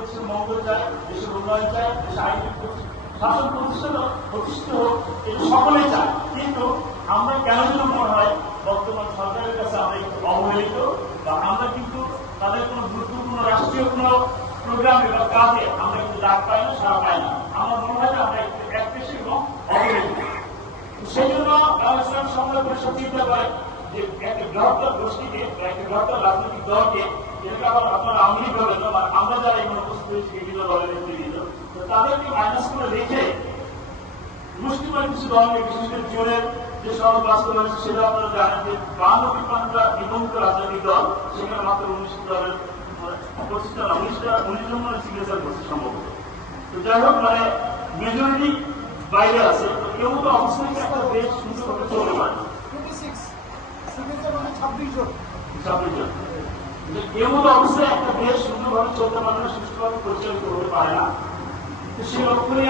দেশের মঙ্গল চায় দেশের উন্নয়ন চায় দেশের আইন শাসন প্রতিষ্ঠান প্রতিষ্ঠিত হোক, এটি সকলেই চায়। কিন্তু আমরা কেন যেন মনে হয় বর্তমান সরকারের কাছে আমরা একটু অবহেলিত বা আমরা কিন্তু তাদের কোনো গুরুত্বপূর্ণ রাষ্ট্রীয় কোনো প্রোগ্রামে বা কাজে আমরা কিন্তু লাভ পাই না সারা পাই না। আমার মনে হয় না আমরা একটু একপেশে এবং অবহেলিত। সেই জন্য আলোচনার সময় পরিষদ চিন্তা করে যে একটা বৃহত্তর গোষ্ঠীকে বা একটা বৃহত্তর রাজনৈতিক দলকে, যেটাকে আবার আপনারা আমলি করবেন আমরা যারা তাদেরকে মাইনাস করে রেখে মুসলিমের কিছু দলকে বিশেষ করে জোরের যে সড়ক বাস্তব হয়েছে সেটা আপনারা জানেন যে বান্ন তিপ্পান্নটা নিবন্ধিত রাজনৈতিক দল সেখানে মাত্র উনিশ দলের পঁচিশটা উনিশটা উনিশ জন মানে সিগনেচার করছে সম্ভবত। তো যাই হোক মানে মেজরিটি বাইরে আছে। তো কেউ তো অবশ্যই একটা দেশ সুন্দরভাবে চলতে পারে। টোয়েন্টি সিক্স সিগনেচার মানে ছাব্বিশ জন। ছাব্বিশ জন। কেউ তো অবশ্যই একটা দেশ সুন্দরভাবে চলতে পারে না সুষ্ঠুভাবে পরিচালিত হতে পারে না। 新郎不能